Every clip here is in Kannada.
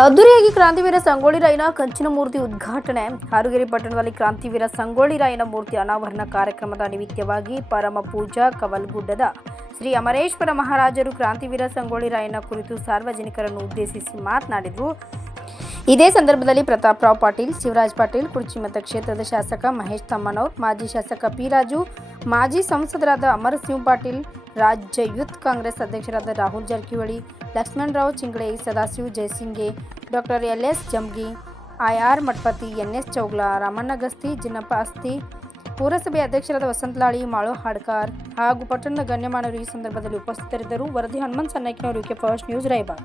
ಅದ್ದೂರಿಯಾಗಿ ಕ್ರಾಂತಿವೀರ ಸಂಗೊಳ್ಳಿ ರಾಯನ ಕಂಚಿನ ಮೂರ್ತಿ ಉದ್ಘಾಟನೆ. ಹಾರುಗೇರಿ ಪಟ್ಟಣದಲ್ಲಿ ಕ್ರಾಂತಿವೀರ ಸಂಗೊಳ್ಳಿ ರಾಯನ ಮೂರ್ತಿ ಅನಾವರಣ ಕಾರ್ಯಕ್ರಮದ ನಿಮಿತ್ತವಾಗಿ ಪರಮ ಪೂಜಾ ಕವಲ್ಗುಡ್ಡದ ಶ್ರೀ ಅಮರೇಶ್ವರ ಮಹಾರಾಜರು ಕ್ರಾಂತಿವೀರ ಸಂಗೊಳ್ಳಿ ರಾಯನ ಕುರಿತು ಸಾರ್ವಜನಿಕರನ್ನು ಉದ್ದೇಶಿಸಿ ಮಾತನಾಡಿದರು. ಇದೇ ಸಂದರ್ಭದಲ್ಲಿ ಪ್ರತಾಪ್ ರಾವ್ ಪಾಟೀಲ್, ಶಿವರಾಜ್ ಪಾಟೀಲ್ ಕುರ್ಚಿಮತ ಕ್ಷೇತ್ರದ ಶಾಸಕ ಮಹೇಶ್ ತಮ್ಮನವರ್, ಮಾಜಿ ಶಾಸಕ ಪಿ ರಾಜು ಮಾಜಿ ಸಂಸದರಾದ ಅಮರ್ ಸಿಂಗ್ ಪಾಟೀಲ್, ರಾಜ್ಯ ಯೂತ್ ಕಾಂಗ್ರೆಸ್ ಅಧ್ಯಕ್ಷರಾದ Rahul Jarkiholi Laxmanrao Chingle, Sadashiv Jayasinge, doctor L S Jamgi R Mathapati, N S Chougale, Ramanna Gasti, Jinnappa Asti, ಪುರಸಭೆ ಅಧ್ಯಕ್ಷರಾದ ವಸಂತಲಾಳಿ ಮಾಳು ಹಾಡ್ಕಾರ್ ಹಾಗೂ ಪಟ್ಟಣದ ಗಣ್ಯಮಾನರು ಈ ಸಂದರ್ಭದಲ್ಲಿ ಉಪಸ್ಥಿತರಿದ್ದರು. ವರದಿ Hanumant Sannayyanavar K first news Raibag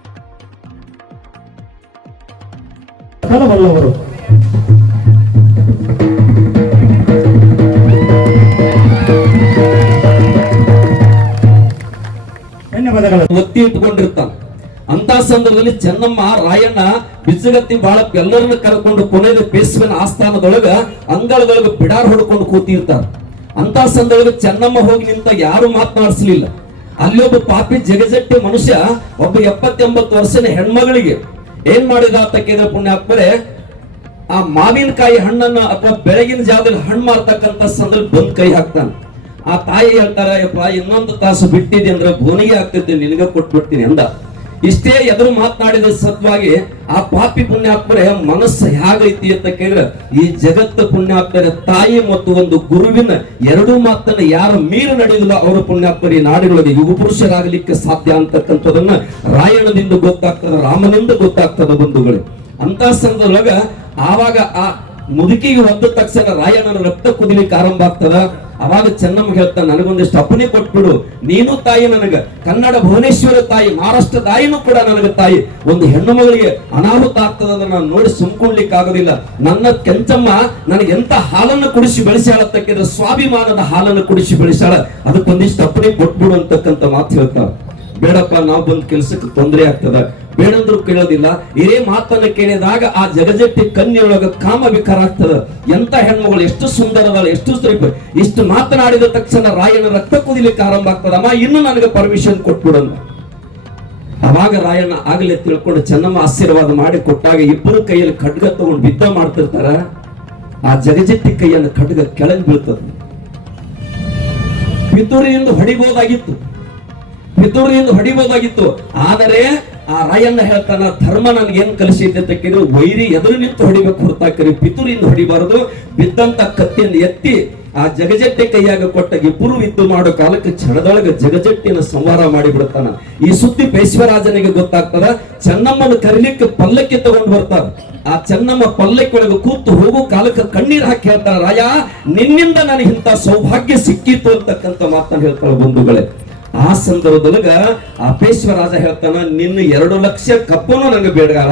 ಧನ್ಯವಾದಗಳು. ಒತ್ತಿ ಇಟ್ಕೊಂಡಿರ್ತಾನ ಅಂತ ಸಂದರ್ಭದಲ್ಲಿ ಚೆನ್ನಮ್ಮ, ರಾಯಣ್ಣ ಬಿಸಿಗತ್ತಿ ಬಾಳ ಎಲ್ಲರನ್ನ ಕರ್ಕೊಂಡು ಕೊನೆಯ ಬೇಸುವಿನ ಆಸ್ಥಾನದೊಳಗ ಅಂಗಳದೊಳಗ ಬಿಡಾರ್ ಹೊಡ್ಕೊಂಡು ಕೂತಿರ್ತಾರ. ಅಂತ ಸಂದರ್ಭದಲ್ಲಿ ಚೆನ್ನಮ್ಮ ಹೋಗಿ ನಿಂತ ಯಾರು ಮಾತನಾಡಿಸ್ಲಿಲ್ಲ. ಅಲ್ಲಿ ಒಬ್ಬ ಪಾಪಿ ಜಗಜಟ್ಟಿ ಮನುಷ್ಯ ಒಬ್ಬ ಎಪ್ಪತ್ತೆಂಬತ್ತು ವರ್ಷದ ಹೆಣ್ಮಗಳಿಗೆ ಏನ್ ಮಾಡಿದ ಅಂತ ಕೇಳಿದ್ರೆ ಪುಣ್ಯಾತ್ಮರೇ ಆ ಮಾವಿನಕಾಯಿ ಹಣ್ಣನ್ನ ಅಥವಾ ಬೆಳಗಿನ ಜಾವದಲ್ಲಿ ಹಣ್ಣು ಮಾರ್ತಕ್ಕಂಥ ಸಂದರ್ಭ ಬಂದ್ ಕೈ ಹಾಕ್ತಾನೆ. ಆ ತಾಯಿ ಹೇಳ್ತಾರ, ಯಪ್ಪ, ಇನ್ನೊಂದು ತಾಸು ಬಿಟ್ಟಿದೆ ಅಂದ್ರೆ ಬೋನಿಗೆ ಆಗ್ತಿದ್ದೆ ನಿನಗ ಕೊಟ್ಬಿಡ್ತೀನಿ ಅಂದ. ಇಷ್ಟೇ ಎದುರು ಮಾತನಾಡಿದ ಸತ್ವಾಗಿ ಆ ಪಾಪಿ ಪುಣ್ಯಾತ್ಮರ, ಮನಸ್ಸು ಹೇಗೈತಿ ಅಂತ ಕೇಳಿದ್ರೆ, ಈ ಜಗತ್ತ ಪುಣ್ಯಾತ್ಮರ, ತಾಯಿ ಮತ್ತು ಒಂದು ಗುರುವಿನ ಎರಡೂ ಮಾತನ್ನ ಯಾರು ಮೀರು ನಡೆಯುವುದಿಲ್ಲ ಅವರ ಪುಣ್ಯಾತ್ಮರಿ ನಾಡಿನೊಳಗೆ ಯುವ ಪುರುಷರಾಗಲಿಕ್ಕೆ ಸಾಧ್ಯ ಅಂತಕ್ಕಂಥದನ್ನ ರಾಯಣದಿಂದ ಗೊತ್ತಾಗ್ತದ, ರಾಮನಿಂದ ಗೊತ್ತಾಗ್ತದ ಬಂಧುಗಳೇ. ಅಂತ ಸಂದರ್ಭದೊಳಗ ಆವಾಗ ಆ ಮುದುಕಿಗೆ ಒದ್ದ ತಕ್ಷಣ ರಾಯಣ್ಣನ ರಕ್ತ ಕುದಿಲಿಕ್ಕೆ ಆರಂಭ ಆಗ್ತದ? ಅವಾಗ ಚೆನ್ನಮ್ಮ ಹೇಳ್ತಾ ನನಗೊಂದಿಷ್ಟು ಅಪ್ಪನೆ ಕೊಟ್ಬಿಡು. ನೀನು ತಾಯಿ ನನಗ, ಕನ್ನಡ ಭುವನೇಶ್ವರ ತಾಯಿ, ಮಹಾರಾಷ್ಟ್ರ ತಾಯಿನೂ ಕೂಡ ನನಗ ತಾಯಿ. ಒಂದು ಹೆಣ್ಣು ಮಗಳಿಗೆ ಅನಾಹುತ ಆಗ್ತದ ನಾನು ನೋಡಿ ಸುಮ್ಕೊಳ್ಲಿಕ್ಕೆ ಆಗೋದಿಲ್ಲ ನನ್ನ ಕೆಂಚಮ್ಮ ನನಗೆ ಎಂತ ಹಾಲನ್ನು ಕುಡಿಸಿ ಬೆಳೆಸ್ಯಾಳ ಅಂತಕ್ಕಿದ್ರೆ ಸ್ವಾಭಿಮಾನದ ಹಾಲನ್ನು ಕುಡಿಸಿ ಬೆಳೆಸ್ಯಾಳ. ಅದಕ್ಕೊಂದಿಷ್ಟು ಅಪ್ಪನೆ ಕೊಟ್ಬಿಡು ಅಂತಕ್ಕಂಥ ಮಾತು ಹೇಳ್ತಾಳ. ಬೇಡಪ್ಪ, ನಾವು ಬಂದ್ ಕೆಲ್ಸಕ್ಕೆ ತೊಂದರೆ ಆಗ್ತದ. ಬೇಡಂದ್ರು ಕೇಳೋದಿಲ್ಲ. ಇದೇ ಮಾತನ್ನ ಕೇಳಿದಾಗ ಆ ಜಗಜಟ್ಟಿ ಕನ್ಯೊಳಗ ಕಾಮ ವಿಕಾರ ಆಗ್ತದ. ಎಂತ ಹೆಣ್ಮಗಳು ಎಷ್ಟು ಸುಂದರದಲ್ಲ ಎಷ್ಟು ಸ್ವಲ್ಪ ಇಷ್ಟು ಮಾತನಾಡಿದ ತಕ್ಷಣ ರಾಯನ ರಕ್ತ ಕುದಿಲಿಕ್ಕೆ ಆರಂಭ ಆಗ್ತದಮ್ಮ ಇನ್ನು ನನಗೆ ಪರ್ಮಿಷನ್ ಕೊಟ್ಬಿಡೋದು ಅವಾಗ ರಾಯಣ್ಣ ಆಗಲೇ ತಿಳ್ಕೊಂಡು ಚೆನ್ನಮ್ಮ ಆಶೀರ್ವಾದ ಮಾಡಿ ಕೊಟ್ಟಾಗ ಇಬ್ಬರು ಕೈಯಲ್ಲಿ ಖಡ್ಗ ತಗೊಂಡು ಬಿದ್ದ ಮಾಡ್ತಿರ್ತಾರ. ಆ ಜಗಜಟ್ಟಿ ಕೈಯನ್ನು ಖಡ್ಗ ಕೆಳಗೆ ಬೀಳ್ತದೆ. ಪಿತೂರಿಯಿಂದ ಹೊಡಿಬಹುದಾಗಿತ್ತು ಪಿತೂರಿಯಿಂದ ಹೊಡಿಬೋದಾಗಿತ್ತು ಆದರೆ ಆ ರಾಯಣ್ಣ ಹೇಳ್ತಾನ, ಧರ್ಮ ನನ್ಗೆ ಏನ್ ಕಲಿಸಿದ್ದೆ ಅಂತ ವೈರಿ ಎದುರು ನಿಂತು ಹೊಡಿಬೇಕು ಹೊರತಾಕರಿ ಪಿತೂರಿಯಿಂದ ಹೊಡಿಬಾರದು. ಬಿದ್ದಂತ ಕತ್ತಿಯನ್ನು ಎತ್ತಿ ಆ ಜಗಜಟ್ಟೆ ಕೈಯಾಗ ಕೊಟ್ಟ ಇಬ್ಬರು ಇದ್ದು ಮಾಡೋ ಕಾಲಕ್ಕೆ ಕ್ಷಣದೊಳಗೆ ಜಗಜಟ್ಟಿನ ಸಂವಾರ ಮಾಡಿ ಬಿಡ್ತಾನ ಈ ಸುದ್ದಿ ಪೇಶ್ವರಾಜನಿಗೆ ಗೊತ್ತಾಗ್ತದ, ಚೆನ್ನಮ್ಮನ ಕರಿಲಿಕ್ಕೆ ಪಲ್ಲಕ್ಕಿ ತಗೊಂಡು ಬರ್ತಾರ. ಆ ಚೆನ್ನಮ್ಮ ಪಲ್ಲಕ್ಕಿ ಒಳಗೆ ಕೂತು ಹೋಗು ಕಾಲಕ್ಕೆ ಕಣ್ಣೀರ್ ಹಾಕಿ ಹೇಳ್ತಾರ ರಾಯ, ನಿನ್ನಿಂದ ನನಗಿಂತ ಸೌಭಾಗ್ಯ ಸಿಕ್ಕಿತ್ತು ಅಂತಕ್ಕಂಥ ಮಾತನ್ನ ಹೇಳ್ತಾಳೆ ಬಂಧುಗಳೇ. ಆ ಸಂದರ್ಭದೊಳಗ ಆ ಪೇಶ್ವರಾಜ ಹೇಳ್ತಾನ, ನಿನ್ನ ಎರಡು ಲಕ್ಷ ಕಪ್ಪನು ನನಗೆ ಬೇಡಗಾಲ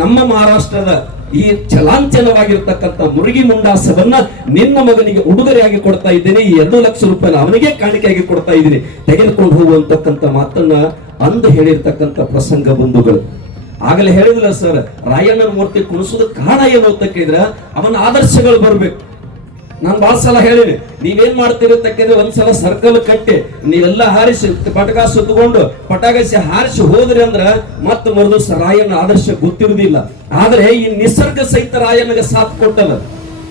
ನಮ್ಮ ಮಹಾರಾಷ್ಟ್ರದ ಈ ಚಲಾಂಚಲವಾಗಿರ್ತಕ್ಕಂಥ ಮುರುಗಿ ಮುಂಡಾಸವನ್ನ ನಿನ್ನ ಮಗನಿಗೆ ಉಡುಗೊರೆಯಾಗಿ ಕೊಡ್ತಾ ಇದ್ದೇನೆ. ಎರಡು ಲಕ್ಷ ರೂಪಾಯಿ ಅವನಿಗೆ ಕಾಣಿಕೆಯಾಗಿ ಕೊಡ್ತಾ ಇದ್ದೀನಿ. ತೆಗೆದುಕೊಂಡು ಹೋಗುವಂತಕ್ಕಂಥ ಮಾತನ್ನ ಅಂದು ಹೇಳಿರ್ತಕ್ಕಂಥ ಪ್ರಸಂಗ ಬಂಧುಗಳು. ಆಗಲೇ ಹೇಳಿದಿಲ್ಲ ಸರ್, ರಾಯಣ್ಣನ ಮೂರ್ತಿ ಕುಣಿಸೋದು ಕಾರಣ ಏನು ಅಂತ ಕೇಳಿದ್ರೆ, ಅವನ ಆದರ್ಶಗಳು ಬರ್ಬೇಕು. ನಾನು ಬಹಳ ಸಲ ಹೇಳಿನಿ ನೀವೇನ್ ಮಾಡ್ತೀರಿ ಅಂತಕ್ಕಂದ್ರೆ ಒಂದ್ಸಲ ಸರ್ಕಲ್ ಕಟ್ಟಿ, ನೀವೆಲ್ಲ ಹಾರಿಸಿ, ಪಟಕ ಸುತ್ತಕೊಂಡು ಪಟಾಕಸಿ ಹಾರಿಸಿ ಹೋದ್ರಿ ಅಂದ್ರ ಮತ್ತೆ ಮರದ ರಾಯನ ಆದರ್ಶ ಗೊತ್ತಿರುವುದಿಲ್ಲ ಆದ್ರೆ ಈ ನಿಸರ್ಗ ಸಹಿತ ರಾಯನಿಗೆ ಸಾಥ್ ಕೊಟ್ಟಲ್ಲ.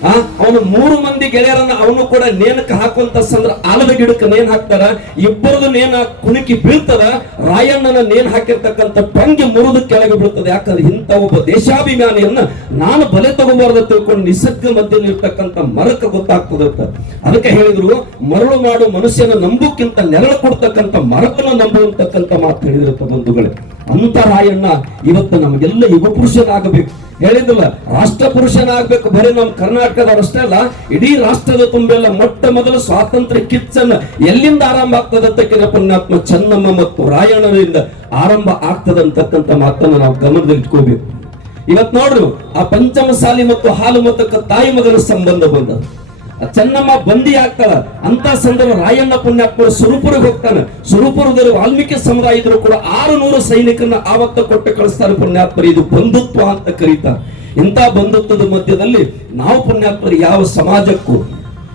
ಅವನು ಮೂರು ಮಂದಿ ಗೆಳೆಯರನ್ನ ಅವನು ಕೂಡ ನೇಣಕ್ಕೆ ಹಾಕುವಂತ ಸಂದ್ರ ಆಲದ ಗಿಡಕ್ಕೆ ನೇನ್ ಹಾಕ್ತಾರ. ಇಬ್ಬರದು ನೇನ ಕುಣುಕಿ ಬೀಳ್ತದ. ರಾಯಣ್ಣನ ನೇನ್ ಹಾಕಿರ್ತಕ್ಕಂಥ ಪಂಗೆ ಮುರಿದು ಕೆಳಗೆ ಬೀಳ್ತದೆ. ಯಾಕಂದ್ರೆ ಇಂಥ ಒಬ್ಬ ದೇಶಾಭಿಮಾನಿಯನ್ನ ನಾನು ಬಲೆ ತಗೋಬಾರ್ದು ತಿಳ್ಕೊಂಡು ನಿಸರ್ಗ ಮಧ್ಯದಲ್ಲಿ ಇರ್ತಕ್ಕಂಥ ಮರಕ ಗೊತ್ತಾಗ್ತದೆ ಅಂತ. ಅದಕ್ಕೆ ಹೇಳಿದ್ರು, ಮರಳು ಮಾಡು, ಮನುಷ್ಯನ ನಂಬುಕ್ಕಿಂತ ನೆರಳು ಕೊಡ್ತಕ್ಕಂಥ ಮರಕನ್ನು ನಂಬುವಂತಕ್ಕಂಥ ಮಾತು ಹೇಳಿದಿರುತ್ತ ಬಂಧುಗಳೇ. ಅಂತ ರಾಯಣ್ಣ ಇವತ್ತು ನಮಗೆಲ್ಲ ಯುಗ ಹೇಳಿದಿಲ್ಲ ರಾಷ್ಟ್ರ ಪುರುಷನಾಗ್ಬೇಕು ಬರೀ ನಮ್ಮ ಕರ್ನಾಟಕದವರಷ್ಟೇ ಅಲ್ಲ, ಇಡೀ ರಾಷ್ಟ್ರದ ತುಂಬೆಲ್ಲ ಮೊಟ್ಟ ಮೊದಲು ಸ್ವಾತಂತ್ರ್ಯ ಕಿಚ್ಚನ್ನ ಎಲ್ಲಿಂದ ಆರಂಭ ಆಗ್ತದಂತ ಅಂತ ಕೇಳಿದ್ರೆ ಪುಣ್ಯಾತ್ಮ ಚೆನ್ನಮ್ಮ ಮತ್ತು ರಾಯಣ್ಣನಿಂದ ಆರಂಭ ಆಗ್ತದಂತಕ್ಕಂಥ ಮಾತನ್ನ ನಾವು ಗಮನದಲ್ಲಿ ಇಟ್ಕೋಬೇಕು. ಇವತ್ ನೋಡ್ರು, ಆ ಪಂಚಮಸಾಲಿ ಮತ್ತು ಹಾಲು ಮತ್ತಕ್ಕ ತಾಯಿ ಮಗನ ಸಂಬಂಧ ಬಂದ ಆ ಚೆನ್ನಮ್ಮ ಬಂದಿ ಆಗ್ತಾಳ. ಅಂತ ಸಂದರ್ಭ ರಾಯಣ್ಣ ಪುಣ್ಯಾತ್ಮರು ಸುರುಪುರಿಗೆ ಹೋಗ್ತಾನೆ. ಸುರುಪುರದಲ್ಲಿ ವಾಲ್ಮೀಕಿ ಸಮುದಾಯ ಇದ್ರು ಕೂಡ ಆರು ನೂರು ಸೈನಿಕರನ್ನ ಆವತ್ತ ಕೊಟ್ಟು ಕಳಿಸ್ತಾರೆ ಪುಣ್ಯಾತ್ಮರು. ಇದು ಬಂಧುತ್ವ ಅಂತ ಕರೀತಾರೆ. ಇಂಥ ಬಂಧುತ್ವದ ಮಧ್ಯದಲ್ಲಿ ನಾವು ಪುಣ್ಯಾತ್ಮರು ಯಾವ ಸಮಾಜಕ್ಕೂ,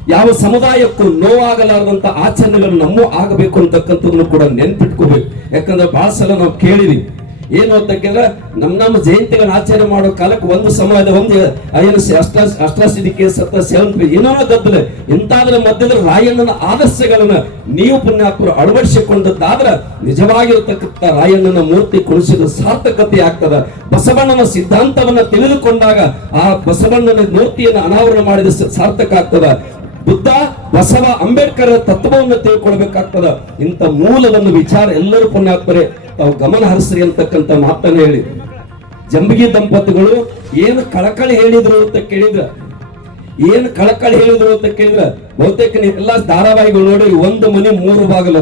ಯಾವ ಸಮುದಾಯಕ್ಕೂ ನೋವಾಗಲಾರದಂತ ಆಚರಣೆಗಳು ನಮ್ಮ ಆಗಬೇಕು ಅಂತಕ್ಕಂಥದ್ದನ್ನು ಕೂಡ ನೆನ್ಪಿಟ್ಕೋಬೇಕು. ಯಾಕಂದ್ರೆ ಬಹಳ ಸಲ ನಾವು ಕೇಳಿದೀವಿ ಏನು ಅಂತಂದ್ರೆ ನಮ್ಮ ನಮ್ಮ ಜಯಂತಿಗಳನ್ನ ಆಚರಣೆ ಮಾಡೋ ಕಾಲಕ್ಕೆ ಒಂದು ಸಮಾಜ ಒಂದು ಏನು ಅಷ್ಟ ಅಷ್ಟಾಸಿದಿಕೆ ಸತ್ತ ಸೆವೆನ್ ಏನೋ ಗದ್ದಲ, ಇಂತಾದ್ರ ಮಧ್ಯದ ರಾಯಣ್ಣನ ಆದರ್ಶಗಳನ್ನ ನೀವು ಪುಣ್ಯಾತ್ಮರು ಅಳವಡಿಸಿಕೊಂಡದ್ದಾದ್ರ ನಿಜವಾಗಿರತಕ್ಕಂಥ ರಾಯಣ್ಣನ ಮೂರ್ತಿ ಕುಣಿಸಿದ ಸಾರ್ಥಕತೆ ಆಗ್ತದ. ಬಸವಣ್ಣನ ಸಿದ್ಧಾಂತವನ್ನ ತಿಳಿದುಕೊಂಡಾಗ ಆ ಬಸವಣ್ಣನ ಮೂರ್ತಿಯನ್ನು ಅನಾವರಣ ಮಾಡಿದ ಸಾರ್ಥಕ ಆಗ್ತದ. ಬುದ್ಧ, ಬಸವ, ಅಂಬೇಡ್ಕರ್ ತತ್ವವನ್ನು ತಿಳ್ಕೊಳ್ಬೇಕಾಗ್ತದ. ಇಂಥ ಮೂಲವನ್ನು ವಿಚಾರ ಎಲ್ಲರೂ ಪುಣ್ಯಾತ್ಮರೆ ತಾವು ಗಮನ ಹರಿಸ್ರಿ ಅಂತಕ್ಕಂಥ ಮಾತನ್ನ ಹೇಳಿ. ಜಂಬಗಿ ದಂಪತಿಗಳು ಏನು ಕಳಕಳಿ ಹೇಳಿದ್ರು ಅಂತ ಕೇಳಿದ್ರ? ಏನು ಕಳಕಳಿ ಹೇಳಿದ್ರು ಅಂತ ಕೇಳಿದ್ರ? ಬಹುತೇಕ ಎಲ್ಲಾ ಧಾರಾವಾಹಿಗಳು ನೋಡಿ, ಒಂದು ಮನೆ ಮೂರು ಬಾಗಿಲು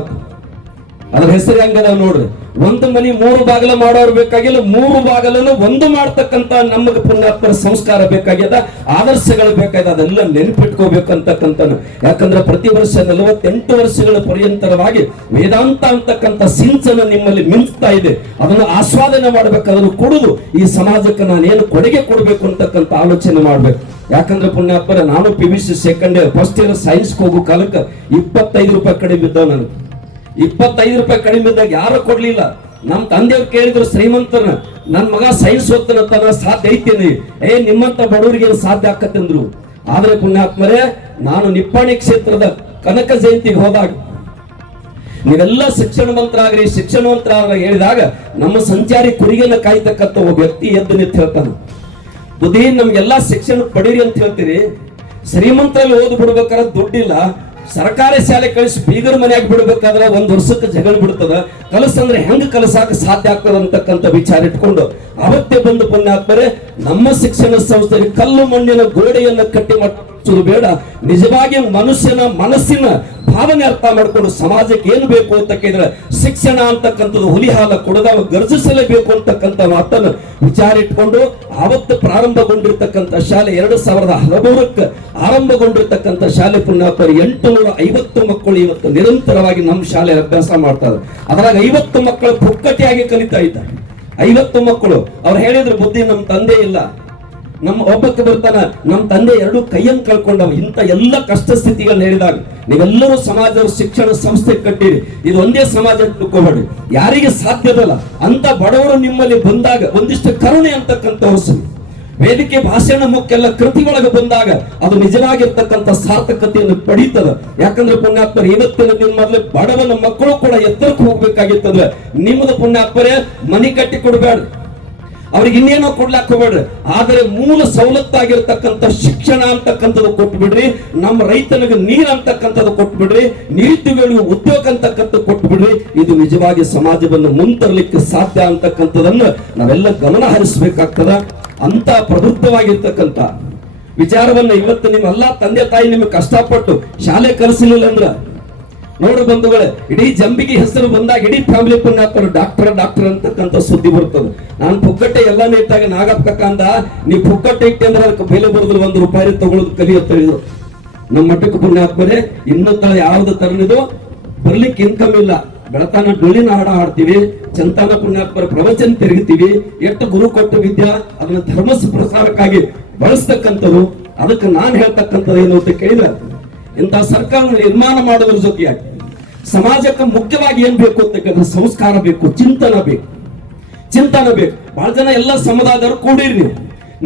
ಅದ್ರ ಹೆಸರು ಹೆಂಗದ ನೋಡ್ರಿ? ಒಂದು ಮನಿ ಮೂರು ಬಾಗಿಲು ಮಾಡೋರು ಬೇಕಾಗಿಲ್ಲ, ಮೂರು ಬಾಗಿಲನ್ನು ಒಂದು ಮಾಡ್ತಕ್ಕಂತ ನಮಗೆ ಪುಣ್ಯಾತ್ಮರ ಸಂಸ್ಕಾರ ಬೇಕಾಗ್ಯದ, ಆದರ್ಶಗಳು ಬೇಕಾಗ್ಯದ, ಅದೆಲ್ಲ ನೆನಪಿಟ್ಕೋಬೇಕಂತಕ್ಕಂಥ ಯಾಕಂದ್ರೆ ಪ್ರತಿ ವರ್ಷ ನಲವತ್ತೆಂಟು ವರ್ಷಗಳ ಪರ್ಯಂತರವಾಗಿ ವೇದಾಂತ ಅಂತಕ್ಕಂಥ ಸಿಂಚನ ನಿಮ್ಮಲ್ಲಿ ಮಿಂಚ್ತಾ ಇದೆ. ಅದನ್ನು ಆಸ್ವಾದನೆ ಮಾಡ್ಬೇಕು, ಅದನ್ನು ಕೊಡುದು ಈ ಸಮಾಜಕ್ಕೆ ನಾನು ಏನು ಕೊಡುಗೆ ಕೊಡಬೇಕು ಅಂತಕ್ಕಂಥ ಆಲೋಚನೆ ಮಾಡ್ಬೇಕು. ಯಾಕಂದ್ರೆ ಪುಣ್ಯಾತ್ಮರ, ನಾನು P C second year first year science ಹೋಗೋ ಕಾಲಕ್ಕೆ ಇಪ್ಪತ್ತೈದು ರೂಪಾಯಿ ಕಡಿಮೆ ಬಿದ್ದಾವ ನನಗೆ. ಇಪ್ಪತ್ತೈದು ರೂಪಾಯಿ ಕಡಿಮೆ ಇದ್ದಾಗ ಯಾರು ಕೊಡ್ಲಿಲ್ಲ. ನಮ್ ತಂದೆಯವ್ರು ಕೇಳಿದ್ರು ಶ್ರೀಮಂತನ ನನ್ ಮಗ ಸೈನ್ಸ್ ಓದ್ತಾನ ಸಾಧ್ಯ ಐತೇನೆ. ಏ, ನಿಮ್ಮಂತ ಬಡವರಿಗೆ ಸಾಧ್ಯ ಆಕತ್ತಂದ್ರು ಆದ್ರೆ ಪುಣ್ಯಾತ್ಮರೇ, ನಾನು ನಿಪ್ಪಾಣಿ ಕ್ಷೇತ್ರದ ಕನಕ ಜಯಂತಿಗೆ ಹೋದಾಗ, ನೀವೆಲ್ಲ ಶಿಕ್ಷಣವಂತರಾಗ್ರಿ ಶಿಕ್ಷಣವಂತರಾಗ್ರಿ ಹೇಳಿದಾಗ ನಮ್ಮ ಸಂಚಾರಿ ಕುರಿಗೆನ ಕಾಯ್ತಕ್ಕಂಥ ಒಬ್ಬ ವ್ಯಕ್ತಿ ಎದ್ದು ನಿಂತು ಹೇಳ್ತಾನೆ. ಬುದ್ಧಿ, ನಮ್ಗೆಲ್ಲಾ ಶಿಕ್ಷಣ ಪಡೀರಿ ಅಂತ ಹೇಳ್ತೀರಿ. ಶ್ರೀಮಂತರಲ್ಲಿ ಓದ್ ಬಿಡ್ಬೇಕಾದ್ರೆ ದುಡ್ಡಿಲ್ಲ. ಸರ್ಕಾರಿ ಶಾಲೆ ಕಳಿಸಿ ಬೀಗರ ಮನೆಯಾಗಿ ಬಿಡ್ಬೇಕಾದ್ರೆ ಒಂದು ವರ್ಷಕ್ಕೆ ಜಗಳ ಬಿಡ್ತದ. ಕಲಸಂದ್ರೆ ಹೆಂಗ್ ಕಲಸಾಕ ಸಾಧ್ಯ ಆಗ್ತದ ಅಂತಕ್ಕಂಥ ವಿಚಾರ ಇಟ್ಕೊಂಡು ಅವತ್ತೇ ಬಂದು ಪುಣ್ಯಾತ್ಮರೆ, ನಮ್ಮ ಶಿಕ್ಷಣ ಸಂಸ್ಥೆಗೆ ಕಲ್ಲು ಮಣ್ಣಿನ ಗೋಡೆಯನ್ನು ಕಟ್ಟಿ ಮಟ್ಟುವುದು ಬೇಡ. ನಿಜವಾಗಿ ಮನುಷ್ಯನ ಮನಸ್ಸಿನ ಭಾವನೆ ಅರ್ಥ ಮಾಡಿಕೊಂಡು ಸಮಾಜಕ್ಕೆ ಏನು ಬೇಕು ಅಂತ ಕೇಳಿದ್ರೆ ಶಿಕ್ಷಣ ಅಂತಕ್ಕಂಥದ್ದು ಹುಲಿಹಾಲ ಕೊಡದಾಗ ಗರ್ಜಿಸಲೇಬೇಕು ಅಂತಕ್ಕಂಥ ಮಾತನ್ನು ವಿಚಾರ ಇಟ್ಕೊಂಡು ಆವತ್ತು ಪ್ರಾರಂಭಗೊಂಡಿರ್ತಕ್ಕಂಥ ಶಾಲೆ ಎರಡು ಸಾವಿರದ ಹದಿಮೂರಕ್ಕೆ ಆರಂಭಗೊಂಡಿರ್ತಕ್ಕಂಥ ಶಾಲೆ ಪುಣ್ಯಾಪರಿ ಎಂಟು ನೂರ ಐವತ್ತು ಮಕ್ಕಳು ಇವತ್ತು ನಿರಂತರವಾಗಿ ನಮ್ಮ ಶಾಲೆ ಅಭ್ಯಾಸ ಮಾಡ್ತಾರೆ ಅದರಾಗ ಐವತ್ತು ಮಕ್ಕಳು ಪುಕ್ಕಟೆಯಾಗಿ ಕಲಿತಾ ಇದ್ದಾರೆ. ಐವತ್ತು ಮಕ್ಕಳು. ಅವ್ರು ಹೇಳಿದ್ರು, ಬುದ್ಧಿ ನಮ್ಮ ತಂದೆ ಇಲ್ಲ. ನಮ್ಮ ಒಬ್ಬಕ್ಕೆ ಬರ್ತಾನ, ನಮ್ಮ ತಂದೆ ಎರಡು ಕೈಯನ್ನು ಕಳ್ಕೊಂಡವ, ಇಂಥ ಎಲ್ಲ ಕಷ್ಟ ಸ್ಥಿತಿಗಳನ್ನ ಹೇಳಿದಾಗ ನೀವೆಲ್ಲರೂ ಸಮಾಜದ ಶಿಕ್ಷಣ ಸಂಸ್ಥೆ ಕಟ್ಟಿರಿ. ಇದು ಒಂದೇ ಸಮಾಜ ತಿಳ್ಕೊಬೇಡಿ. ಯಾರಿಗೆ ಸಾಧ್ಯದಲ್ಲ ಅಂತ ಬಡವರು ನಿಮ್ಮಲ್ಲಿ ಬಂದಾಗ ಒಂದಿಷ್ಟು ಕರುಣೆ ಅಂತಕ್ಕಂಥ ಹೊಸರು ವೇದಿಕೆ ಭಾಷಣ ಮುಖ್ಯಲ್ಲ ಕೃತಿ ಒಳಗೆ ಬಂದಾಗ ಅದು ನಿಜವಾಗಿರ್ತಕ್ಕಂಥ ಸಾರ್ಥಕತೆಯನ್ನು ಪಡೀತದ. ಯಾಕಂದ್ರೆ ಪುಣ್ಯಾತ್ಮರು ಇವತ್ತಿನ ನಿಮ್ಮಲ್ಲಿ ಬಡವನ ಮಕ್ಕಳು ಕೂಡ ಎತ್ತರಕ್ಕೆ ಹೋಗ್ಬೇಕಾಗಿತ್ತಂದ್ರೆ ನಿಮ್ಮದು ಪುಣ್ಯಾತ್ಮರೇ ಮನಿ ಕಟ್ಟಿ ಕೊಡಬೇಡ ಅವ್ರಿಗೆ ಇನ್ನೇನೋ ಕೊಡ್ಲಾಕ್ ಹೋಗ್ಬೇಡ್ರಿ. ಆದರೆ ಮೂಲ ಸವಲತ್ತಾಗಿರ್ತಕ್ಕಂಥ ಶಿಕ್ಷಣ ಅಂತಕ್ಕಂಥದ್ದು ಕೊಟ್ಬಿಡ್ರಿ. ನಮ್ಮ ರೈತನಿಗೆ ನೀರ್ ಅಂತಕ್ಕಂಥದ್ದು ಕೊಟ್ಬಿಡ್ರಿ. ನಿರುದ್ಯೋಗಿಗಳಿಗೆ ಉದ್ಯೋಗ ಅಂತಕ್ಕಂಥದ್ದು ಕೊಟ್ಬಿಡ್ರಿ. ಇದು ನಿಜವಾಗಿ ಸಮಾಜವನ್ನು ಮುಂತರಲಿಕ್ಕೆ ಸಾಧ್ಯ ಅಂತಕ್ಕಂಥದನ್ನ ನಾವೆಲ್ಲ ಗಮನ ಹರಿಸಬೇಕಾಗ್ತದ? ಅಂತ ಪ್ರಬುದ್ಧವಾಗಿರ್ತಕ್ಕಂಥ ವಿಚಾರವನ್ನ ಇವತ್ತು ನಿಮ್ಮ ಎಲ್ಲಾ ತಂದೆ ತಾಯಿ ನಿಮಗೆ ಕಷ್ಟಪಟ್ಟು ಶಾಲೆ ಕಲಿಸಲಿಲ್ಲ ಅಂದ್ರ ನೋಡು ಬಂಧುಗಳೇ, ಇಡೀ ಜಂಬಿಗೆ ಹೆಸರು ಬಂದಾಗ ಇಡೀ ಫ್ಯಾಮಿಲಿ ಪುಣ್ಯಾತ್ಮರು ಡಾಕ್ಟರ್ ಡಾಕ್ಟರ್ ಅಂತಕ್ಕಂಥ ಸುದ್ದಿ ಬರ್ತದೆ. ನಾನು ಪುಕ್ಕಟ್ಟೆ ಎಲ್ಲ ಇಟ್ಟಾಗ ನಾಗಪ್ಪ ಅಂದ, ನೀ ಪುಕ್ಕಟ್ಟೆ ಇಟ್ಟೆ ಅಂದ್ರೆ ಅದಕ್ಕೆ ಬೆಲೆ ಬರೋದ್ರ ಒಂದು ರೂಪಾಯಿ ತಗೊಳ್ಳೋದು ಕಲಿಯುತ್ತೆ ಇದು ನಮ್ಮ ಮಠಕ್ಕೆ ಪುಣ್ಯಾತ್ಮರೇ, ಇನ್ನೂ ತರ ಯಾವ್ದು ತರನಿದು ಬರ್ಲಿಕ್ಕೆ ಇನ್ಕಮ್ ಇಲ್ಲ. ಬೆಳತಾನ ಡೊಳ್ಳಿನ ಹಾಡ ಹಾಡ್ತೀವಿ, ಚಂತಾನ ಪುಣ್ಯಾತ್ಮರ ಪ್ರವಚನ ತಿರುಗಿತೀವಿ, ಎಷ್ಟು ಗುರು ಕೊಟ್ಟ ವಿದ್ಯಾ, ಅದನ್ನ ಧರ್ಮ ಪ್ರಸಾರಕ್ಕಾಗಿ ಬಳಸ್ತಕ್ಕಂಥದ್ದು, ಅದಕ್ಕೆ ನಾನು ಹೇಳ್ತಕ್ಕಂಥದ್ದು ಏನು ಅಂತ ಕೇಳಿದ್ರೆ, ಇಂಥ ಸರ್ಕಾರ ನಿರ್ಮಾಣ ಮಾಡೋದ್ರ ಜೊತೆಯಾಗಿ ಸಮಾಜಕ್ಕೆ ಮುಖ್ಯವಾಗಿ ಏನ್ ಬೇಕು ಅಂತಕ್ಕಂಥ ಸಂಸ್ಕಾರ ಬೇಕು, ಚಿಂತನ ಬೇಕು. ಚಿಂತನ ಬೇಕು. ಬಹಳ ಜನ ಎಲ್ಲ ಸಮುದಾಯದವರು ಕೂಡಿರಿ ನೀವು.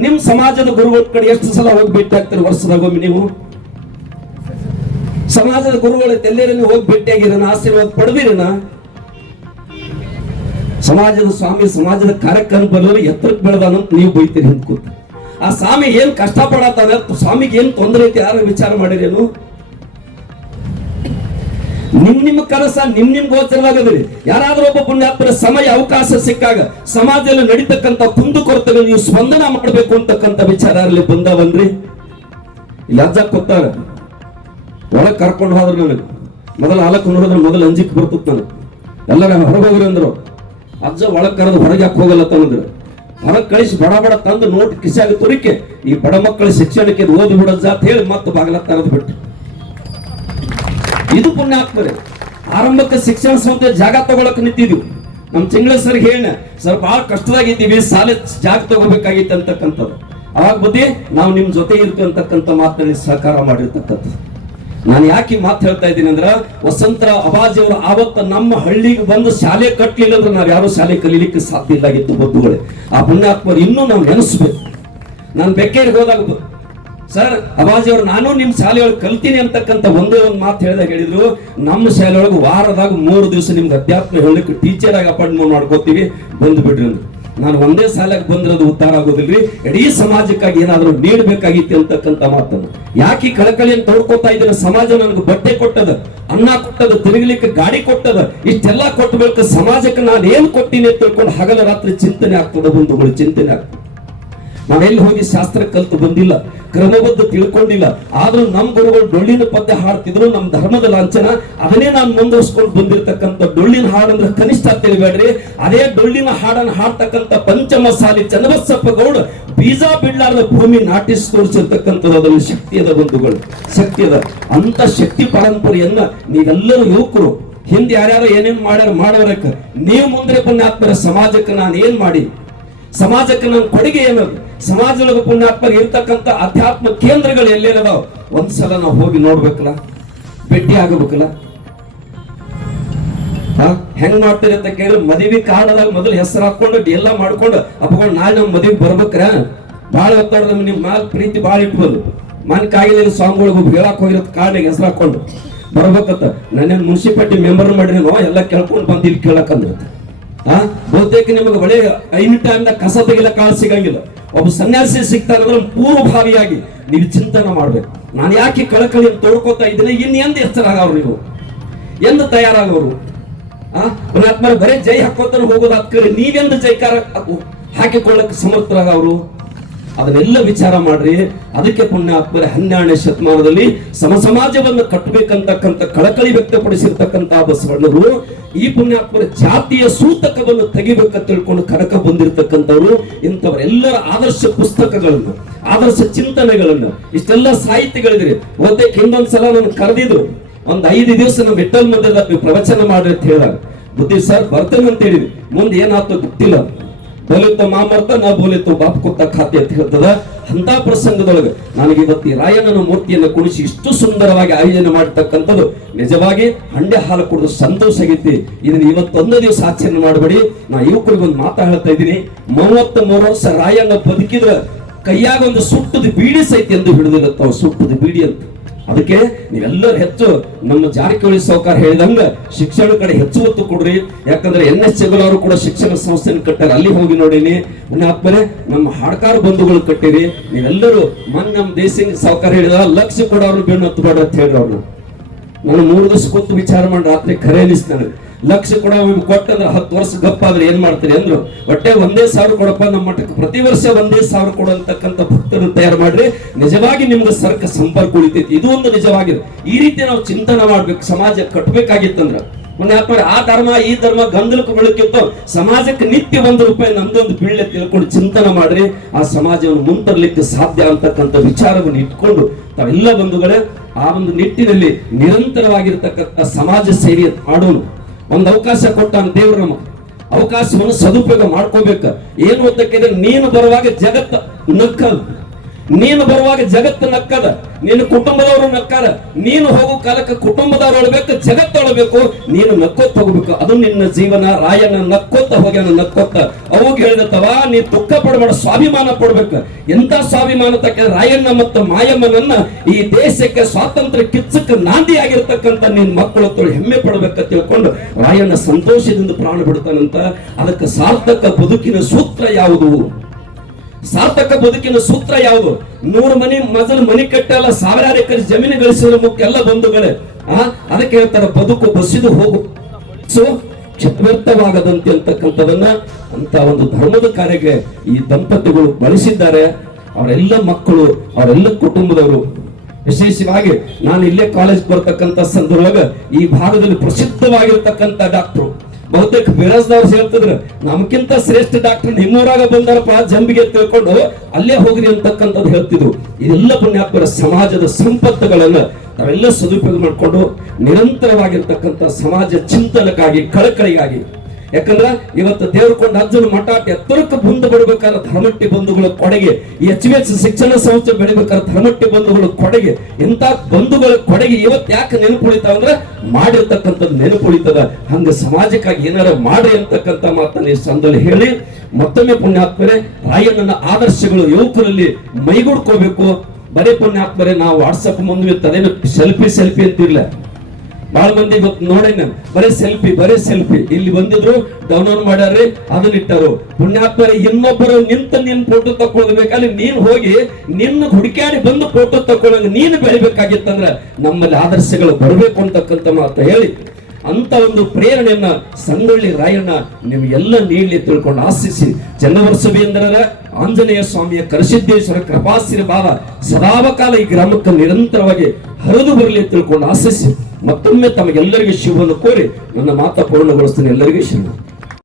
ನಿಮ್ ಸಮಾಜದ ಗುರುಗಳ ಕಡೆ ಎಷ್ಟು ಸಲ ಹೋಗಿ ಭೇಟಿ ಆಗ್ತೀರಿ ವರ್ಷದಾಗೊಮ್ಮೆ ನೀವು? ಸಮಾಜದ ಗುರುಗಳ ಎಲ್ಲೇರಿ ನೀವು ಹೋಗಿ ಭೇಟಿಯಾಗಿರೋಣ ಆಶೀರ್ವಾದ ಪಡೆದಿರಣ ಸಮಾಜದ ಸ್ವಾಮಿ, ಸಮಾಜದ ಕಾರ್ಯಕ್ರಮ ಬರೋರು ಎತ್ತರಕ್ಕೆ ಬೆಳೆದಾನ ನೀವು ಬೈತೀರಿ ಅಂತ ಆ ಸ್ವಾಮಿ ಏನ್ ಕಷ್ಟ ಪಡತಾನೆ ಸ್ವಾಮಿಗೆ ಏನ್ ತೊಂದರೆ ಐತಿ, ಯಾರು ವಿಚಾರ ಮಾಡಿರೇನು ನಿಮ್ ನಿಮ್ಮ ಕನಸ, ನಿಮ್ ನಿಮ್ ಗೋಚರವಾಗದ್ರಿ. ಯಾರಾದ್ರೂ ಒಬ್ಬ ಪುಣ್ಯಾತ್ಮರ ಸಮಯ, ಅವಕಾಶ ಸಿಕ್ಕಾಗ ಸಮಾಜದಲ್ಲಿ ನಡೀತಕ್ಕಂತ ಕುಂದುಕೊರತೆಗಳು ನೀವು ಸ್ಪಂದನ ಮಾಡಬೇಕು ಅಂತಕ್ಕಂತ ವಿಚಾರ ಅಲ್ಲಿ ಬಂದವನ್ರಿ? ಇಲ್ಲಿ ಅಜ್ಜ ಕೊತ್ತಾರ ಒಳಗ್ ಕರ್ಕೊಂಡು ಹೋದ್ರು ನನಗೆ. ಮೊದಲ ಹಾಲಕ್ ನೋಡಿದ್ರೆ ಮೊದಲು ಅಂಜಿಕ್ ಬರ್ತಿತ್ತು ನನಗೆ. ಎಲ್ಲರ ಹೊರಗೆ ಹೋಗ್ರಿ ಅಂದ್ರು. ಅಜ್ಜ ಒಳಗೆ ಕರೆದು ಹೊರಗೆ ಯಾಕೆ ಹೋಗಲ್ಲ ತಂದ್ರು ಹೊರಗೆ ಕಳಿಸಿ ಬಡ ಬಡ ತಂದು ನೋಟ್ ಕಿಸಾಗ ತುರಿಕೆ, ಈ ಬಡ ಮಕ್ಕಳ ಶಿಕ್ಷಣಕ್ಕೆ ಓದಿ ಬಿಡೋದ್ ಅಂತ ಹೇಳಿ ಮತ್ತೆ ಬಾಗಲ ತರದ್ ಬಿಟ್ಟು ಇದು ಪುಣ್ಯ ಆಗ್ತದೆ. ಆರಂಭಕ್ಕೆ ಶಿಕ್ಷಣ ಸಂಸ್ಥೆ ಜಾಗ ತಗೊಳಕ್ ನಿಂತಿದ್ವಿ. ನಮ್ಮ ತಿಂಗಳ ಸರ್ ಹೇಳ ಸರ್ ಬಹಳ ಕಷ್ಟದಾಗಿದ್ದೀವಿ, ಸಾಲ ಜಾಗ ತಗೋಬೇಕಾಗಿತ್ತು ಅಂತಕ್ಕಂಥದ್ದು. ಅವಾಗ ಬುದ್ಧಿ, ನಾವು ನಿಮ್ ಜೊತೆ ಇರ್ತೀವಿ ಅಂತಕ್ಕಂಥ ಸಹಕಾರ ಮಾಡಿರ್ತಕ್ಕಂಥದ್ದು. ನಾನು ಯಾಕೆ ಮಾತು ಹೇಳ್ತಾ ಇದ್ದೀನಿ ಅಂದ್ರ, ವಸಂತರ ಅಬಾಜಿ ಅವರು ಆವತ್ತ ನಮ್ಮ ಹಳ್ಳಿಗೆ ಬಂದು ಶಾಲೆ ಕಟ್ಟಲಿಲ್ಲ ಅಂದ್ರೆ ನಾವು ಯಾರು ಶಾಲೆ ಕಲೀಲಿಕ್ಕೆ ಸಾಧ್ಯ ಇಲ್ಲಾಗಿತ್ತು ಬದ್ದುಗಳೇ ಆ ಪುಣ್ಯಾತ್ಮರು ಇನ್ನೂ ನಾವು ನೆನೆಸ್ಬೇಕು. ನಾನು ಬೆಕ್ಕೇರಿಗೆ ಹೋದಾಗ ಸರ್ ಅಬಾಜಿ ಅವರು, ನಾನು ನಿಮ್ಮ ಶಾಲೆಯೊಳಗೆ ಕಲ್ತೀನಿ ಅಂತಕ್ಕಂಥ ಒಂದೇ ಒಂದು ಮಾತು ಹೇಳಿದಾಗ ಹೇಳಿದ್ರು. ನಮ್ಮ ಶಾಲೆಯೊಳಗೆ ವಾರದಾಗ ಮೂರು ದಿವಸ ನಿಮ್ಗೆ ಅಧ್ಯಾತ್ಮ ಹೇಳಲಿಕ್ಕೆ ಟೀಚರ್ ಆಗಿ ಅಪಾಯಿಂಟ್ಮೆಂಟ್ ಮಾಡ್ಕೋತೀವಿ, ಬಂದು ಬಿಡ್ರಿ ಅಂದ್ರು. ನಾನು ಒಂದೇ ಸಾಲಾಗಿ ಬಂದಿರೋದು ಉದ್ಧಾರ ಆಗೋದಿಲ್ರಿ. ಇಡೀ ಸಮಾಜಕ್ಕಾಗಿ ಏನಾದರೂ ನೀಡಬೇಕಾಗಿತ್ತು ಅಂತಕ್ಕಂಥ ಮಾತನ್ನು. ಯಾಕೆ ಕಳಕಳಿಯನ್ನು ತೋಡ್ಕೋತಾ ಇದ್ದೀನಿ ಸಮಾಜ ನನಗೆ ಬಟ್ಟೆ ಕೊಟ್ಟದ, ಅನ್ನ ಕೊಟ್ಟದ, ತಿರುಗಲಿಕ್ಕೆ ಗಾಡಿ ಕೊಟ್ಟದ, ಇಷ್ಟೆಲ್ಲ ಕೊಟ್ಟ ಬಳಿಕ ಸಮಾಜಕ್ಕೆ ನಾನು ಏನು ಕೊಟ್ಟಿನಿ ಅಂತ ತಿಳ್ಕೊಂಡು ಹಗಲ ರಾತ್ರಿ ಚಿಂತನೆ ಆಗ್ತದ, ಬಂಧುಗಳು, ಚಿಂತನೆ ಆಗ್ತದೆ. ನಾವೆಲ್ಲಿ ಹೋಗಿ ಶಾಸ್ತ್ರ ಕಲ್ತು ಬಂದಿಲ್ಲ, ಕ್ರಮಬದ್ಧ ತಿಳ್ಕೊಂಡಿಲ್ಲ. ಆದ್ರೂ ನಮ್ಮ ಗುರುಗಳು ಡೊಳ್ಳಿನ ಪದ್ಯ ಹಾಡ್ತಿದ್ರು, ನಮ್ ಧರ್ಮದ ಲಾಂಛನ, ಅದನ್ನೇ ನಾನು ಮುಂದುವರ್ಸ್ಕೊಂಡು ಬಂದಿರತಕ್ಕಂತ ಡೊಳ್ಳಿನ ಹಾಡು ಅಂದ್ರೆ ಕನಿಷ್ಠ ತಿಳಿಬೇಡ್ರಿ. ಅದೇ ಡೊಳ್ಳಿನ ಹಾಡನ್ನು ಹಾಡ್ತಕ್ಕಂಥ ಪಂಚಮ ಸಾಲಿ ಚನ್ನಬಸಪ್ಪ ಗೌಡ ಬೀಜ ಬಿಡ್ಲಾರದ ಭೂಮಿ ನಾಟಿಸಿ ತೋರಿಸಿರ್ತಕ್ಕಂಥದ್ದು ಅದರಲ್ಲಿ ಶಕ್ತಿಯದ ಬಂಧುಗಳು, ಶಕ್ತಿಯದ ಅಂತ ಶಕ್ತಿ ಪರಂಪರೆಯನ್ನ ನೀವೆಲ್ಲರೂ ಯುವಕರು. ಹಿಂದೆ ಯಾರ್ಯಾರು ಏನೇನ್ ಮಾಡ್ಯಾರ ಮಾಡೋರಕ್ಕ, ನೀವು ಮುಂದೆ ಆತ್ಮರ ಸಮಾಜಕ್ಕೆ ನಾನು ಏನ್ ಮಾಡಿ? ಸಮಾಜಕ್ಕೆ ನನ್ನ ಕೊಡುಗೆ ಏನದು? ಸಮಾಜದೊಳಗೆ ಪುಣ್ಯಾತ್ಮ ಇರ್ತಕ್ಕಂಥ ಅಧ್ಯಾತ್ಮ ಕೇಂದ್ರಗಳು ಎಲ್ಲೇನದಾವ ಒಂದ್ಸಲ ನಾವು ಹೋಗಿ ನೋಡ್ಬೇಕಲ್ಲ? ಭೇಟಿ ಆಗಬೇಕಲ್ಲ? ಹಾ? ಹೆಂಗ್ ಮಾಡ್ತೀರಿ ಅಂತ ಕೇಳಿದ್ರೆ ಮದುವೆ ಕಾರಣದಾಗ ಮೊದಲು ಹೆಸರು ಹಾಕೊಂಡು ಎಲ್ಲ ಮಾಡ್ಕೊಂಡು ಅಪ್ಕೊಂಡು ನಾಳೆ ನಮ್ಮ ಮದುವೆ ಬರ್ಬೇಕ್ರ? ಭಾಳ ಒತ್ತಡ ನಿಮ್ ಮ್ಯಾಲ ಪ್ರೀತಿ ಭಾಳ ಇಟ್ಬೋದು. ಮನ್ ಕಾಯಿಲೆ ಸ್ವಾಮಿಗಳಿಗೆ ಹೇಳಕ್ ಹೋಗಿರೋದ್ ಕಾರಣ ಹೆಸರು ಹಾಕೊಂಡು. ಬರ್ಬೇಕತ್ತ ನನ್ನ ಮುನ್ಸಿಪಾಲಿಟಿ ಮೆಂಬರ್ ಮಾಡಿರೇನೋ ಎಲ್ಲ ಕೇಳ್ಕೊಂಡು ಬಂದು ಇಲ್ಲಿ ಕೇಳಕಂದಿರುತ್ತೆ ಆ ಬಹುತೇಕ ನಿಮಗೆ ಒಳ್ಳೆ ಐದು ಟೈಮ್ನ ಕಸ ತೆಗಿಲ ಕಾಳು ಸಿಗಂಗಿಲ್ಲ. ಒಬ್ಬ ಸನ್ಯಾಸಿ ಸಿಗ್ತಾನಂದ್ರೆ ಪೂರ್ವಭಾವಿಯಾಗಿ ನೀವು ಚಿಂತನೆ ಮಾಡ್ಬೇಕು. ನಾನು ಯಾಕೆ ಕಳಕಳಿಯನ್ನು ತೋಡ್ಕೋತಾ ಇದ್ದೀನಿ? ಇನ್ನು ಎಚ್ಚರ ಎಚ್ಚರಾಗವ್ರು ನೀವು? ಎಂದು ತಯಾರಾಗವರು? ಆ? ಪುಣ್ಯಾತ್ಮರು ಬರೇ ಜೈ ಹಾಕೋತಾರ ಹೋಗೋದು ಕಡೆ ನೀವೆಂದು ಜೈಕಾರ ಹಾಕಿಕೊಳ್ಳಕ್ಕೆ ಸಮರ್ಥರಾಗವರು? ಅದನ್ನೆಲ್ಲ ವಿಚಾರ ಮಾಡ್ರಿ. ಅದಕ್ಕೆ ಪುಣ್ಯಾತ್ಮರ ಹನ್ನೆರಡನೇ ಶತಮಾನದಲ್ಲಿ ಸಮ ಸಮಾಜವನ್ನು ಕಟ್ಟಬೇಕಂತಕ್ಕಂಥ ಕಳಕಳಿ ವ್ಯಕ್ತಪಡಿಸಿರ್ತಕ್ಕಂಥ ಬಸವಣ್ಣರು, ಈ ಪುಣ್ಯಾತ್ಮರ ಜಾತಿಯ ಸೂತಕವನ್ನು ತೆಗಿಬೇಕಂತ ತಿಳ್ಕೊಂಡು ಕನಕ ಬಂದಿರತಕ್ಕಂಥವ್ರು, ಇಂಥವರೆಲ್ಲರ ಆದರ್ಶ ಪುಸ್ತಕಗಳನ್ನು, ಆದರ್ಶ ಚಿಂತನೆಗಳನ್ನು, ಇಷ್ಟೆಲ್ಲ ಸಾಹಿತ್ಯಗಳಿದ್ರಿ ಮತ್ತೆ ಹಿಂದೊಂದ್ಸಲ ನಾನು ಕರೆದಿದ್ರು. ಒಂದ್ ಐದು ದಿವಸ ನಮ್ಮ ವಿಠಲ್ ಮಂದಿರದಾಗ ನೀವು ಪ್ರವಚನ ಮಾಡ್ರಿ ಅಂತ ಹೇಳಿದಾಗ ಬುದ್ಧಿ ಸರ್ ಬರ್ತೇನೆ ಅಂತ ಹೇಳಿದ್ವಿ. ಮುಂದೆ ಏನಾಗ್ತೋ ಗೊತ್ತಿಲ್ಲ. ಬೋಲಿತ್ತು ಮಾಮರ್ತ ನಾ ಬೋಲಿತ್ತು ಬಾಪ್ ಕೊತ್ತ ಖಾತೆ ಅಂತ ಹೇಳ್ತದ. ಅಂತ ಪ್ರಸಂಗದೊಳಗೆ ನನಗೆ ಇವತ್ತು ರಾಯಣ್ಣನ ಮೂರ್ತಿಯನ್ನು ಕುಣಿಸಿ ಇಷ್ಟು ಸುಂದರವಾಗಿ ಆಯೋಜನೆ ಮಾಡತಕ್ಕಂಥದ್ದು ನಿಜವಾಗಿ ಹಂಡೆ ಹಾಲು ಕುಡಿದು ಸಂತೋಷ ಆಗೈತಿ. ಇದನ್ನ ಇವತ್ತೊಂದು ದಿವಸ ಆಚರಣೆ ಮಾಡಬೇಡಿ. ನಾ ಯುವಕರಿಗೆ ಒಂದು ಮಾತಾ ಹೇಳ್ತಾ ಇದ್ದೀನಿ. ಮೂವತ್ತ ಮೂರು ವರ್ಷ ರಾಯಣ್ಣ ಬದುಕಿದ್ರ ಕೈಯಾಗ ಒಂದು ಸುಟ್ಟದ ಬೀಡಿ ಸಹಿತ ಎಂದು ಹಿಡಿದಿರುತ್ತ ಸುಟ್ಟದ ಬೀಡಿ ಅಂತ. ಅದಕ್ಕೆ ನೀವೆಲ್ಲರೂ ಹೆಚ್ಚು ನಮ್ಮ ಜಾರಕಿಹೊಳಿ ಸಾವುಕಾರ ಹೇಳಿದಂಗ ಶಿಕ್ಷಣ ಕಡೆ ಹೆಚ್ಚು ಒತ್ತು ಕೊಡ್ರಿ. ಯಾಕಂದ್ರೆ ಎನ್ ಎಸ್ ಅವರು ಕೂಡ ಶಿಕ್ಷಣ ಸಂಸ್ಥೆನ ಕಟ್ಟಾರ ಅಲ್ಲಿ ಹೋಗಿ ನೋಡೀನಿ. ಆದ್ಮೇಲೆ ನಮ್ಮ ಹಾಡ್ಕಾರ ಬಂಧುಗಳು ಕಟ್ಟಿರಿ. ನೀವೆಲ್ಲರೂ ಮನ್ ನಮ್ಮ ದೇಸಿಂಗ್ ಸಾವುಕಾರ ಹೇಳಿದ ಲಕ್ಷ ಕೊಡೋರು ಬೆನ್ನು ಹತ್ತಬೇಡ ಅಂತ ಹೇಳಿ ಅವ್ರನ್ನ. ನಾನು ಮೂರು ದಿವಸ ವಿಚಾರ ಮಾಡಿ ರಾತ್ರಿ ಖರೆ ಅನಿಸ್ತು ನನಗೆ. ಲಕ್ಷ ಕೊಡ ಕೊಟ್ಟಂದ್ರೆ ಹತ್ತು ವರ್ಷ ಗಪ್ಪಾದ್ರೆ ಏನ್ ಮಾಡ್ತೀರಿ ಅಂದ್ರು ಒಟ್ಟೆ ಒಂದೇ ಸಾವಿರ ಕೊಡಪ್ಪ, ನಮ್ಮ ಮಠಕ್ಕೆ ಪ್ರತಿ ವರ್ಷ ಒಂದೇ ಸಾವಿರ ಕೊಡಂತಕ್ಕಂಥ ಭಕ್ತರನ್ನು ತಯಾರು ಮಾಡ್ರಿ. ನಿಜವಾಗಿ ನಿಮ್ಗೆ ಸರ್ಕ ಸಂಪರ್ಕ ಉಳಿತೈತಿ. ಇದು ಒಂದು ನಿಜವಾಗಿದೆ. ಈ ರೀತಿ ನಾವು ಚಿಂತನೆ ಮಾಡ್ಬೇಕು, ಸಮಾಜ ಕಟ್ಟಬೇಕಾಗಿತ್ತಂದ್ರ ಪುಣ್ಯಾತ್ಮರ ಆ ಧರ್ಮ, ಈ ಧರ್ಮ ಗಂಧಲಕ್ಕೆ ಬೆಳಕಿತ್ತು. ಸಮಾಜಕ್ಕೆ ನಿತ್ಯ ಒಂದು ರೂಪಾಯಿ ನಮ್ದೊಂದು ಬೀಳ್ಳೆ ತಿಳ್ಕೊಂಡು ಚಿಂತನೆ ಮಾಡ್ರಿ. ಆ ಸಮಾಜವನ್ನು ಮುಂತರ್ಲಿಕ್ಕೆ ಸಾಧ್ಯ ಅಂತಕ್ಕಂಥ ವಿಚಾರವನ್ನು ಇಟ್ಕೊಂಡು, ತಾವೆಲ್ಲ ಬಂಧುಗಳೇ, ಆ ಒಂದು ನಿಟ್ಟಿನಲ್ಲಿ ನಿರಂತರವಾಗಿರ್ತಕ್ಕಂಥ ಸಮಾಜ ಸೇವೆ ಮಾಡೋನು ಒಂದು ಅವಕಾಶ ಕೊಟ್ಟಾನ ದೇವ್ರು ನಮ್ಮ ಅವಕಾಶವನ್ನು ಸದುಪಯೋಗ ಮಾಡ್ಕೋಬೇಕು. ಏನು ಅಂತ ಕೇಳಿದ್ರೆ ನೀನು ಬರುವಾಗ ಜಗತ್ತ ನಕ್ಕದು ನೀನು ಬರುವಾಗ ಜಗತ್ತು ನಕ್ಕದ ನಿನ್ನ ಕುಟುಂಬದವರು ನಕ್ಕಾರ, ನೀನು ಹೋಗೋ ಕಾಲಕ್ಕೆ ಕುಟುಂಬದವ್ರು ಅಳ್ಬೇಕು ಜಗತ್ತು ಒಳಬೇಕು ನೀನು ನಕ್ಕೋತ ಹೋಗ್ಬೇಕು. ಅದು ನಿನ್ನ ಜೀವನ, ರಾಯನ ನಕ್ಕೋತ ಹೋಗ್ಯಾನ ನಕ್ಕೋತ ಅವಾಗ ಹೇಳಿದತ್ತವ ನೀ ದುಃಖ ಪಡಬೇಡ, ಸ್ವಾಭಿಮಾನ ಪಡ್ಬೇಕು. ಎಂತ ಸ್ವಾಭಿಮಾನ ತಕ್ಕ ರಾಯಣ್ಣ ಮತ್ತು ಮಾಯಮ್ಮನನ್ನ ಈ ದೇಶಕ್ಕೆ ಸ್ವಾತಂತ್ರ್ಯ ಕಿಚ್ಚಕ್ಕೆ ನಾಂದಿ ಆಗಿರ್ತಕ್ಕಂಥ ನಿನ್ ಮಕ್ಕಳು ತೊಳಿ ಹೆಮ್ಮೆ ಪಡ್ಬೇಕ ತಿಳ್ಕೊಂಡು ರಾಯಣ್ಣ ಸಂತೋಷದಿಂದ ಪ್ರಾಣ ಬಿಡ್ತಾನಂತ. ಅದಕ್ಕೆ ಸಾರ್ಥಕ ಬದುಕಿನ ಸೂತ್ರ ಯಾವುದು? ಸಾರ್ಥಕ ಬದುಕಿನ ಸೂತ್ರ ಯಾವುದು? ನೂರು ಮನೆ ಮೊದಲ ಮನೆ ಕಟ್ಟಲ್ಲ, ಸಾವಿರಾರು ಎಕರೆ ಜಮೀನು ಗಳಿಸಿದ ಮುಖ್ಯ ಎಲ್ಲ ಬಂಧುಗಳೇ. ಆ, ಅದಕ್ಕೆ ಹೇಳ್ತಾರೆ, ಬದುಕು ಬಸಿದು ಹೋಗು. ಸೊ ವ್ಯರ್ಥವಾಗದಂತೆ ಅಂತಕ್ಕಂಥದನ್ನ ಅಂತ ಒಂದು ಧರ್ಮದ ಕಾರ್ಯಕ್ಕೆ ಈ ದಂಪತಿಗಳು ಬಳಸಿದ್ದಾರೆ. ಅವರೆಲ್ಲ ಮಕ್ಕಳು, ಅವರೆಲ್ಲ ಕುಟುಂಬದವರು. ವಿಶೇಷವಾಗಿ ನಾನು ಇಲ್ಲೇ ಕಾಲೇಜ್ ಬರ್ತಕ್ಕಂಥ ಸಂದರ್ಭದಾಗ ಈ ಭಾಗದಲ್ಲಿ ಪ್ರಸಿದ್ಧವಾಗಿರ್ತಕ್ಕಂಥ ಡಾಕ್ಟ್ರು. ಬಹುತೇಕ ಬಿರಾಜ್ದವ್ರು ಹೇಳ್ತಿದ್ರು ನಮ್ಗಿಂತ ಶ್ರೇಷ್ಠ ಡಾಕ್ಟರ್ ನಿಮ್ಮೂರಾಗ ಬಂದಾರಪ್ಪ ಜಂಬಿಗೆ ತಿಳ್ಕೊಂಡು ಅಲ್ಲೇ ಹೋಗ್ರಿ ಅಂತಕ್ಕಂಥದ್ದು ಹೇಳ್ತಿದ್ರು. ಇದೆಲ್ಲ ಪುಣ್ಯಾತ್ಮರ ಸಮಾಜದ ಸಂಪತ್ತುಗಳನ್ನ ನಾವೆಲ್ಲ ಸದುಪಯೋಗ ಮಾಡಿಕೊಂಡು ನಿರಂತರವಾಗಿರ್ತಕ್ಕಂಥ ಸಮಾಜ ಚಿಂತನಕ್ಕಾಗಿ, ಕಳಕಳಿಗಾಗಿ ಯಾಕಂದ್ರ ಇವತ್ತು ದೇವ್ರಕೊಂಡ ಅಜ್ಜನ ಮಠ ಎತ್ತರಕ್ಕೆ ಬಂದು ಬರಬೇಕಾದ್ರೆ ಧರ್ಮಟ್ಟಿ ಬಂಧುಗಳ ಕೊಡುಗೆ ಎಚ್ ಬಿ ಎಚ್ ಶಿಕ್ಷಣ ಸಂಸ್ಥೆ ಬೆಳಿಬೇಕಾದ್ರೆ ಧರ್ಮಟ್ಟಿ ಬಂಧುಗಳ ಕೊಡುಗೆ, ಇಂಥ ಬಂಧುಗಳ ಕೊಡುಗೆ ಇವತ್ತು ಯಾಕೆ ನೆನಪು ಉಳಿತಾವ ಅಂದ್ರೆ ಮಾಡಿರ್ತಕ್ಕಂಥದ್ದು ನೆನಪು ಉಳಿತದ ಹಂಗ ಸಮಾಜಕ್ಕಾಗಿ ಏನಾರ ಮಾಡಿ ಅಂತಕ್ಕಂಥ ಮಾತನ್ನ ಈ ಸಂದಲ್ಲಿ ಹೇಳಿ. ಮತ್ತೊಮ್ಮೆ ಪುಣ್ಯಾತ್ಮರೆ, ರಾಯಣ್ಣನ ಆದರ್ಶಗಳು ಯುವಕರಲ್ಲಿ ಮೈಗೂಡ್ಕೋಬೇಕು. ಬರೀ ಪುಣ್ಯಾತ್ಮರೆ, ನಾವು ವಾಟ್ಸಪ್ ಮುಂದೆ ತಲೆನ ಸೆಲ್ಫಿ ಸೆಲ್ಫಿ ಅಂತಿರ್ಲ. ಬಹಳ ಮಂದಿ ಇವತ್ತು ನೋಡೇನ ಬರೆ ಸೆಲ್ಫಿ ಬರೀ ಸೆಲ್ಫಿ ಇಲ್ಲಿ ಬಂದಿದ್ರು ಡೌನ್ಲೋಡ್ ಮಾಡ್ಯಾರ್ರಿ, ಅದನ್ನ ಇಟ್ಟರು. ಪುಣ್ಯಾತ್ಮರಿ, ಇನ್ನೊಬ್ಬರು ನಿಂತ ನಿನ್ ಫೋಟೋ ತಕೊಳ್ಬೇಕಲ್ಲಿ ನೀನ್ ಹೋಗಿ, ನಿನ್ನ ಹುಡುಕ್ಯಾಡಿ ಬಂದು ಫೋಟೋ ತಕೊಳ್ಳಂಗ ನೀನು ಬೆಳಿಬೇಕಾಗಿತ್ತಂದ್ರ ನಮ್ಮಲ್ಲಿ ಆದರ್ಶಗಳು ಬರಬೇಕು ಅಂತಕ್ಕಂಥ ಮಾತು ಹೇಳಿ. ಅಂತ ಒಂದು ಪ್ರೇರಣೆಯನ್ನ ಸಂಗೊಳ್ಳಿ ರಾಯಣ್ಣ ನಿಮಗೆಲ್ಲ ನೀಡಲಿ ತಿಳ್ಕೊಂಡು ಆಶಿಸಿ ಚನ್ನವರ್ಷಬೇಂದ್ರರ ಆಂಜನೇಯ ಸ್ವಾಮಿಯ ಕರಸಿದ್ದೇಶ್ವರ ಕೃಪಾಶೀರ್ವಾದ ಸದಾವಕಾಲ ಈ ಗ್ರಾಮಕ್ಕೆ ನಿರಂತರವಾಗಿ ಹರಿದು ಬರಲಿ ತಿಳ್ಕೊಂಡು ಆಶಿಸಿ ಮತ್ತೊಮ್ಮೆ ತಮಗೆಲ್ಲರಿಗೂ ಶಿವವನ್ನು ಕೋರಿ ನನ್ನ ಮಾತ ಪೂರ್ಣಗೊಳಿಸ್ತೀನಿ. ಎಲ್ಲರಿಗೂ ಶಿವ